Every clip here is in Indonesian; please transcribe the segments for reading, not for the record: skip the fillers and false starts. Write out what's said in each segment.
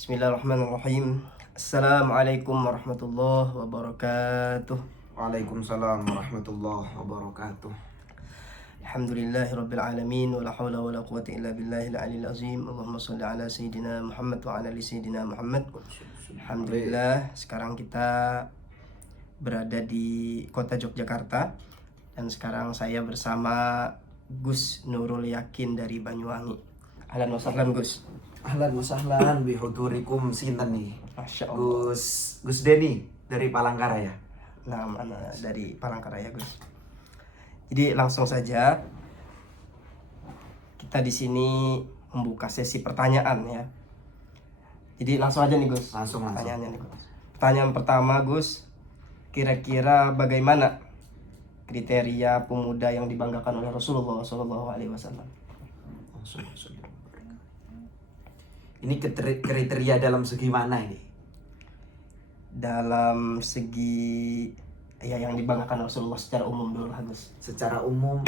Bismillahirrahmanirrahim. Assalamualaikum warahmatullahi wabarakatuh. Waalaikumsalam warahmatullahi wabarakatuh. Alhamdulillahirabbil alamin wala haula wala quwwata illa billahil aliyil azim. Allahumma shalli ala sayidina Muhammad wa ala ali sayidina Muhammad. Alhamdulillah, sekarang kita berada di kota Yogyakarta dan sekarang saya bersama Gus Nurul Yakin dari Banyuwangi. Ahlan wa sahlan Gus. Ahlan wa sahlan bihudurikum sinten nih? Masya Allah. Gus Deni dari Palangkaraya. Nah, mana dari Palangkaraya Gus. Jadi langsung saja kita di sini membuka sesi pertanyaan ya. Jadi langsung aja nih Gus. Langsung. Pertanyaannya nih Gus. Pertanyaan pertama Gus, kira-kira bagaimana kriteria pemuda yang dibanggakan oleh Rasulullah SAW? Ini kriteria dalam segi mana ini? Dalam segi ya yang dibanggakan Rasulullah secara umum dulu lah Gus. Secara umum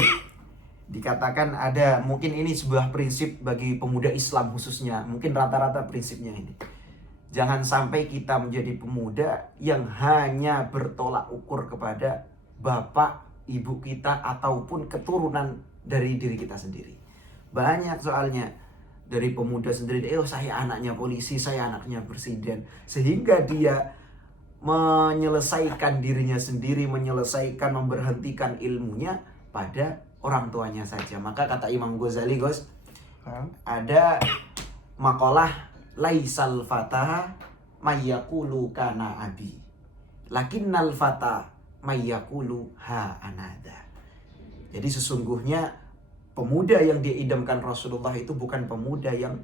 dikatakan ada, mungkin ini sebuah prinsip bagi pemuda Islam khususnya, mungkin rata-rata prinsipnya ini. Jangan sampai kita menjadi pemuda yang hanya bertolak ukur kepada bapak, ibu kita ataupun keturunan dari diri kita sendiri. Banyak soalnya dari pemuda sendiri, saya anaknya polisi, saya anaknya presiden, sehingga dia menyelesaikan dirinya sendiri, memberhentikan ilmunya pada orang tuanya saja. Maka kata Imam Ghazali Gus, ada makalah laisal fata mayyakulu kana abi, lakinnal fata mayyakulu ha anada. Jadi sesungguhnya pemuda yang diidamkan Rasulullah itu bukan pemuda yang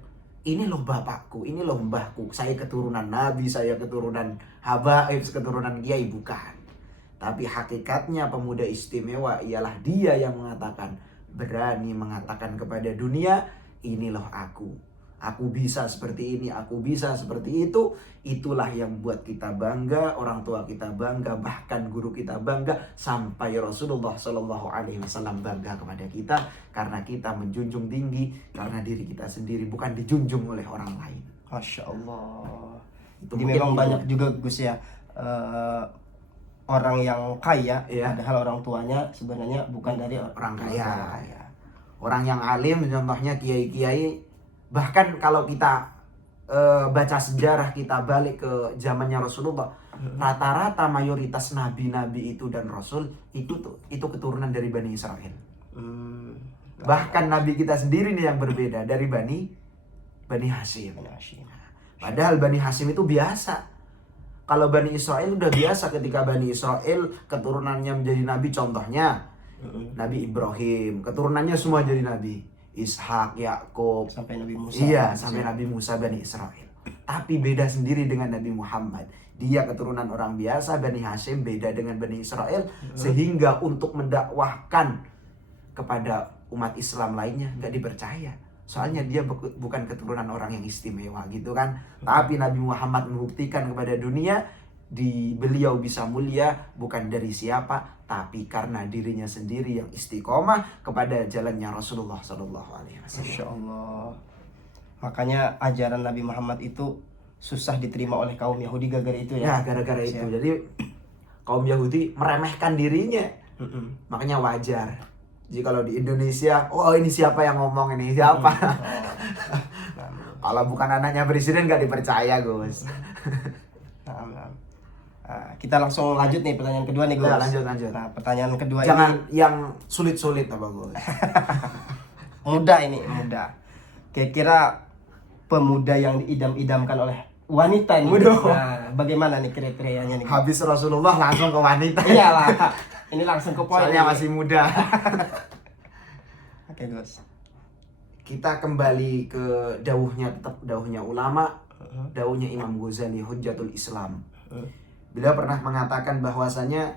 ini loh bapakku, ini loh mbahku, saya keturunan Nabi, saya keturunan habaib, keturunan kiai, bukan. Tapi hakikatnya pemuda istimewa ialah dia yang mengatakan, berani mengatakan kepada dunia, ini loh aku bisa seperti ini, aku bisa seperti itu. Itulah yang buat kita bangga, orang tua kita bangga, bahkan guru kita bangga, sampai Rasulullah SAW bangga kepada kita, karena kita menjunjung tinggi karena diri kita sendiri, bukan dijunjung oleh orang lain. Masya Allah. Itu jadi memang banyak juga Gus ya orang yang kaya, ya, padahal orang tuanya sebenarnya bukan dari orang kaya. Orang yang alim, contohnya kiai-kiai. Bahkan kalau kita baca sejarah, kita balik ke zamannya Rasulullah, rata-rata mayoritas nabi-nabi itu dan rasul itu keturunan dari Bani Israel. Bahkan nabi kita sendiri nih yang berbeda dari Bani Hashim. Padahal Bani Hashim itu biasa. Kalau Bani Israel udah biasa, ketika Bani Israel keturunannya menjadi nabi, contohnya Nabi Ibrahim, keturunannya semua jadi nabi. Ishak, Yakub, sampai Nabi Musa. Iya, sampai Nabi Musa Bani Israel. Tapi beda sendiri dengan Nabi Muhammad. Dia keturunan orang biasa, Bani Hashim, beda dengan Bani Israel. Sehingga untuk mendakwahkan kepada umat Islam lainnya nggak dipercaya. Soalnya dia bukan keturunan orang yang istimewa gitu kan. Tapi Nabi Muhammad membuktikan kepada dunia, beliau bisa mulia bukan dari siapa, tapi karena dirinya sendiri yang istiqomah kepada jalannya Rasulullah SAW. Masya Allah. Makanya ajaran Nabi Muhammad itu susah diterima oleh kaum Yahudi gara-gara itu ya. Ya, gara-gara itu. Jadi kaum Yahudi meremehkan dirinya. Makanya wajar. Jadi kalau di Indonesia, ini siapa yang ngomong ini? Siapa? Kalau bukan anaknya presiden nggak dipercaya, Gus. Kita langsung lanjut nih pertanyaan kedua nih Gus. Lanjut. Nah, pertanyaan kedua jangan ini yang sulit-sulit apa Gus? mudah. Kira-kira pemuda yang diidam-idamkan oleh wanita ini. Nah, bagaimana nih kriterianya nih? Habis Rasulullah langsung ke wanita. Iyalah. Ini langsung ke poin. Soalnya masih muda. Oke, Gus. Kita kembali ke dauhnya ulama, dauhnya Imam Ghazali, Hujjatul Islam. Beliau pernah mengatakan bahwasanya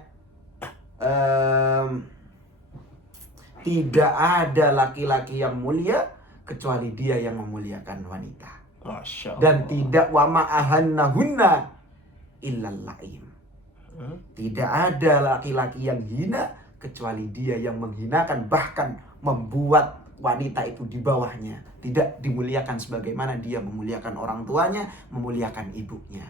tidak ada laki-laki yang mulia kecuali dia yang memuliakan wanita. Masya Allah. Dan tidak wa ma'ahannahunna illal la'im. Tidak ada laki-laki yang hina kecuali dia yang menghinakan, bahkan membuat wanita itu di bawahnya, tidak dimuliakan sebagaimana dia memuliakan orang tuanya, memuliakan ibunya.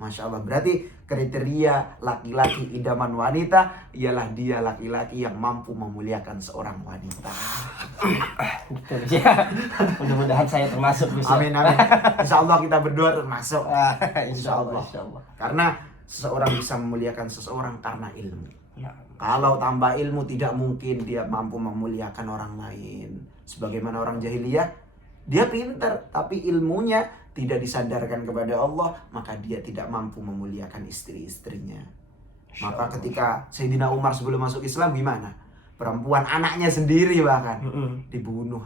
Masya Allah, berarti kriteria laki-laki idaman wanita ialah dia laki-laki yang mampu memuliakan seorang wanita. Betul ya. Mudah-mudahan saya termasuk Gus. Amin amin. Insya Allah kita berdua termasuk. Insya Allah. Karena seseorang bisa memuliakan seseorang karena ilmu. Nah, Kalau tambah ilmu tidak mungkin dia mampu memuliakan orang lain. Sebagaimana orang jahiliyah, dia pintar tapi ilmunya tidak disandarkan kepada Allah, maka dia tidak mampu memuliakan istri-istrinya. Maka ketika Sayyidina Umar sebelum masuk Islam gimana? Perempuan anaknya sendiri bahkan dibunuh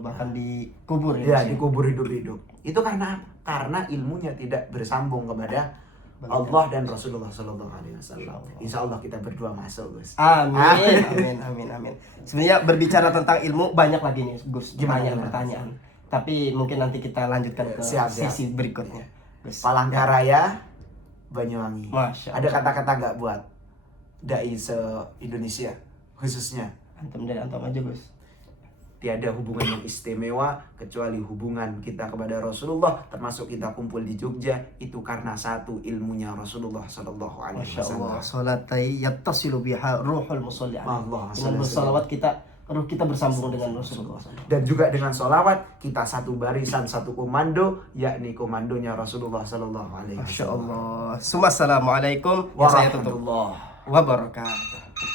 bahkan dikubur ya, dikubur hidup-hidup. Itu karena ilmunya tidak bersambung kepada Allah dan Rasulullah Sallallahu Alaihi Wasallam. Insya Allah kita berdua masuk, Gus. Amin. Sebenarnya berbicara tentang ilmu banyak lagi nih, Gus. Banyak pertanyaan. Tapi mungkin nanti kita lanjutkan ke sesi berikutnya. Gus. Palangkaraya, Banyuwangi. Masya Allah. Ada kata-kata nggak buat dai se-Indonesia khususnya? Antum dari antum aja, Gus. Tiada hubungan yang istimewa kecuali hubungan kita kepada Rasulullah, termasuk kita kumpul di Jogja itu karena satu ilmunya Rasulullah Sallallahu Alaihi Wasallam. Salatai yattasilu biha ruhul musalli alaihi. Dengan bersalawat ruh kita bersambung dengan Rasulullah. Dan juga dengan sholawat kita satu barisan, satu komando, yakni komandonya Rasulullah Sallallahu Alaihi Masya Wasallam. Allah. Assalamualaikum warahmatullahi wabarakatuh.